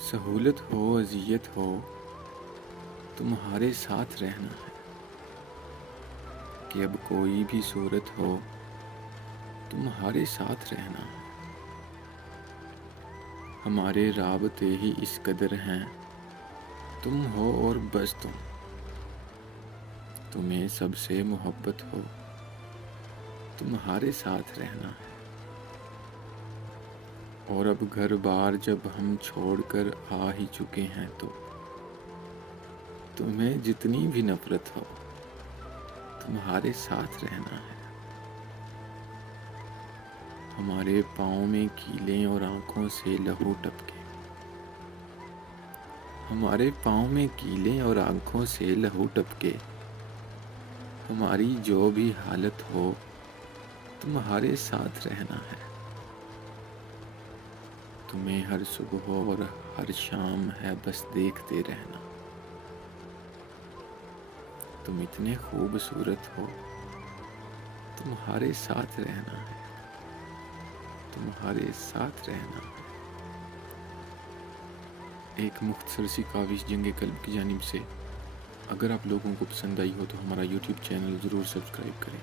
سہولت ہو اذیت ہو تمہارے ساتھ رہنا ہے، کہ اب کوئی بھی صورت ہو تمہارے ساتھ رہنا ہے۔ ہمارے رابطے ہی اس قدر ہیں، تم ہو اور بس تمہیں سب سے محبت ہو تمہارے ساتھ رہنا ہے۔ اور اب گھر بار جب ہم چھوڑ کر آ ہی چکے ہیں تو تمہیں جتنی بھی نفرت ہو تمہارے ساتھ رہنا ہے۔ ہمارے پاؤں میں کیلیں اور آنکھوں سے لہو ٹپکے، ہمارے پاؤں میں کیلیں اور آنکھوں سے لہو ٹپکے، ہماری جو بھی حالت ہو تمہارے ساتھ رہنا ہے۔ تمہیں ہر صبح اور ہر شام ہے بس دیکھتے رہنا، تم اتنے خوبصورت ہو تمہارے ساتھ رہنا ہے، تمہارے ساتھ رہنا ہے۔ ایک مختصر سی کاوش جنگ قلب کی جانب سے۔ اگر آپ لوگوں کو پسند آئی ہو تو ہمارا یوٹیوب چینل ضرور سبسکرائب کریں۔